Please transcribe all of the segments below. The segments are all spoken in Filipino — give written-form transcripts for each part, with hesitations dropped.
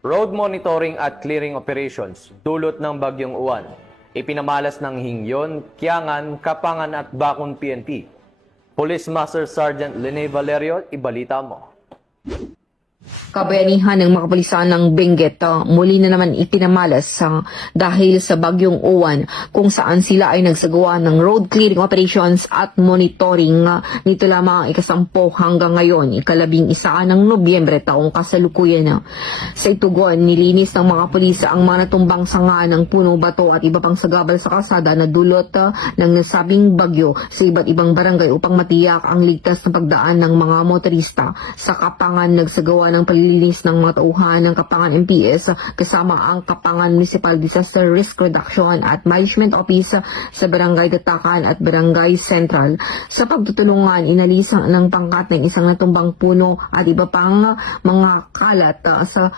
Road monitoring at clearing operations dulot ng Bagyong Uwan. Ipinamalas ng Hingyon, Kiangan, Kapangan at Bakun PNP. Police Master Sergeant Lene Valerio, ibalita mo. Kabayanihan ng mga kapulisan ng Benguet muli na naman ipinamalas dahil sa Bagyong Uwan kung saan sila ay nagsagawa ng road clearing operations at monitoring nito lamang ikasampo hanggang ngayon, ika-11 ng Nobyembre taong kasalukuyan. Sa itugon, nilinis ng mga pulis ang mga natumbang sanga ng puno, bato at iba pang sagabal sa kalsada na dulot ng nasabing bagyo sa iba't ibang barangay upang matiyak ang ligtas na pagdaan ng mga motorista. Sa Kapangan, nagsagawa ng palilinis ng mga tauhan ng Kapangan MPS kasama ang Kapangan Municipal Disaster Risk Reduction at Management Office sa Barangay Gatakan at Barangay Central. Sa pagtutulungan, inalis ng pangkat ng isang natumbang puno at iba pang mga kalat sa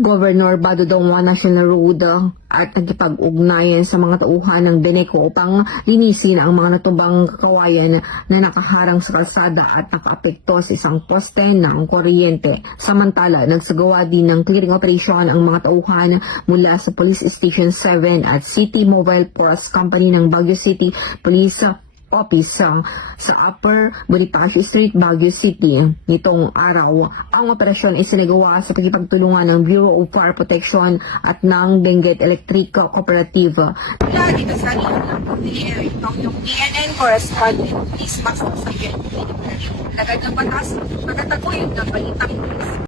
Governor Badodongwa National Road at nagkipag-ugnayan sa mga tauhan ng Beneco upang linisin ang mga natumbang kawayan na nakaharang sa kalsada at nakaapekto sa isang poste ng kuryente. Samantala, nagsagawa din ng clearing operation ang mga tauhan mula sa Police Station 7 at City Mobile Force Company ng Baguio City Police Office sa Upper Bonifacio Street, Baguio City. Nitong araw, ang operasyon ay sinagawa sa pagkipagtulungan ng Bureau of Fire Protection at ng Benguet Electric Cooperative. Mula dito sa yung DNN correspondent, Police Master Sergeant Lagad ng batas, pagkataguyod ng balitang